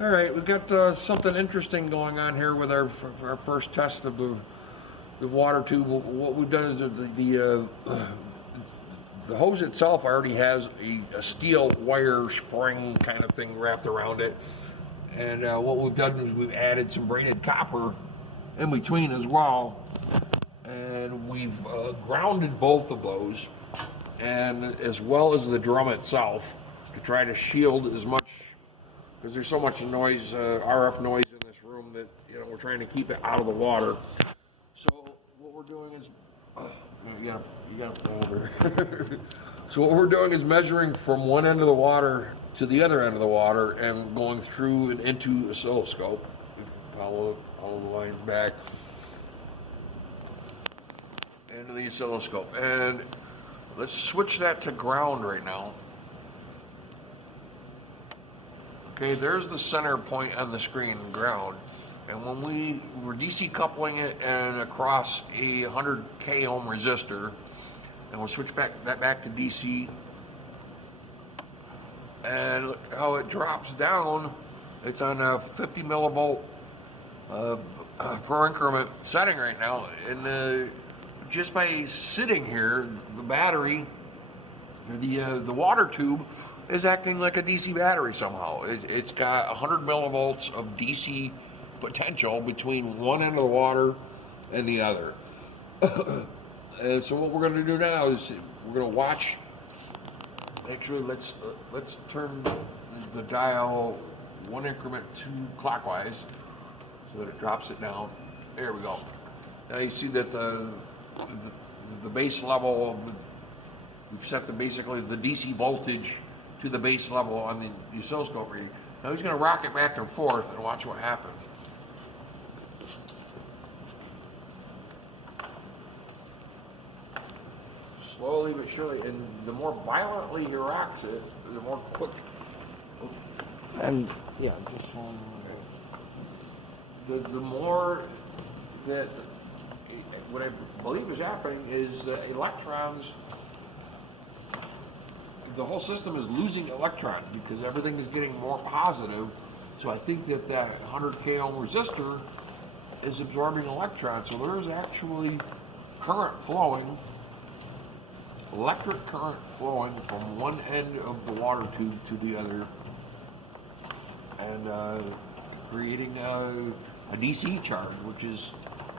All right, we've got something interesting going on here with our first test of the water tube. What we've done is the hose itself already has a steel wire spring kind of thing wrapped around it, and what we've done is we've added some braided copper in between as well, and we've grounded both of those, and as well as the drum itself, to try to shield as much, because there's so much noise, RF noise in this room, that we're trying to keep it out of the water. So what we're doing is, you got to over. So what we're doing is measuring from one end of the water to the other end of the water, and going through and into oscilloscope. Follow the lines back into the oscilloscope, and let's switch that to ground right now. Okay, there's the center point on the screen, ground. And when we're DC coupling it and across a 100K ohm resistor, and we'll switch that back to DC, and look how it drops down. It's on a 50 millivolt per increment setting right now, and just by sitting here, the battery, the water tube, is acting like a DC battery somehow. It's got 100 millivolts of DC potential between one end of the water and the other. And so what we're going to do now is we're going to watch. Actually, let's turn the dial one increment clockwise so that it drops it down. There we go. Now you see that the base level, we've set basically the DC voltage to the base level on the oscilloscope reading. Now he's going to rock it back and forth and watch what happens. Slowly but surely, and the more violently he rocks it, the more quick. And yeah, just one. The more that what I believe is happening is that electrons. The whole system is losing electrons because everything is getting more positive. So I think that 100K ohm resistor is absorbing electrons. So there is actually current flowing, electric current flowing from one end of the water tube to the other, and creating a DC charge, which is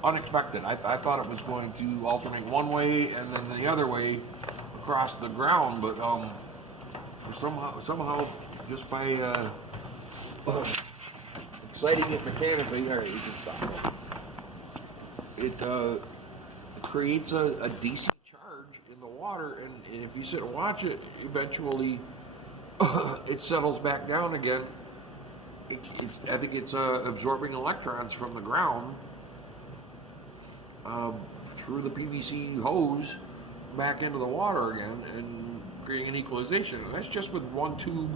unexpected. I thought it was going to alternate one way and then the other way across the ground, but somehow, just by exciting it mechanically, there you can stop it. It creates a DC charge in the water, and if you sit and watch it, eventually it settles back down again. I think it's absorbing electrons from the ground through the PVC hose back into the water again, and creating an equalization. And that's just with one tube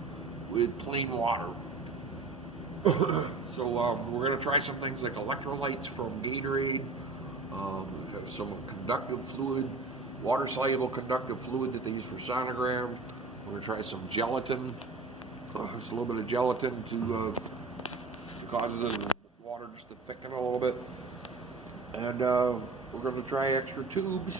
with plain water. So we're going to try some things like electrolytes from Gatorade, some conductive fluid, water-soluble conductive fluid that they use for sonograms. We're going to try some gelatin, just a little bit of gelatin to cause the water just to thicken a little bit. And we're going to try extra tubes,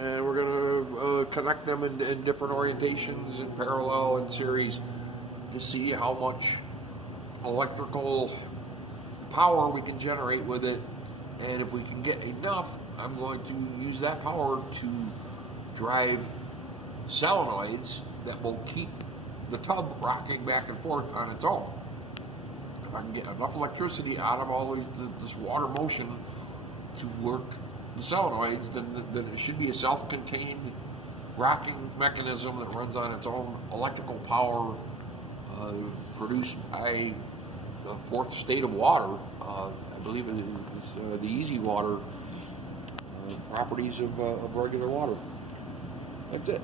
and we're going to connect them in different orientations, in parallel and series, to see how much electrical power we can generate with it. And if we can get enough, I'm going to use that power to drive solenoids that will keep the tub rocking back and forth on its own. If I can get enough electricity out of all this water motion to work the solenoids, then it should be a self-contained rocking mechanism that runs on its own electrical power, produced by the fourth state of water. I believe it is the easy water properties of regular water. That's it.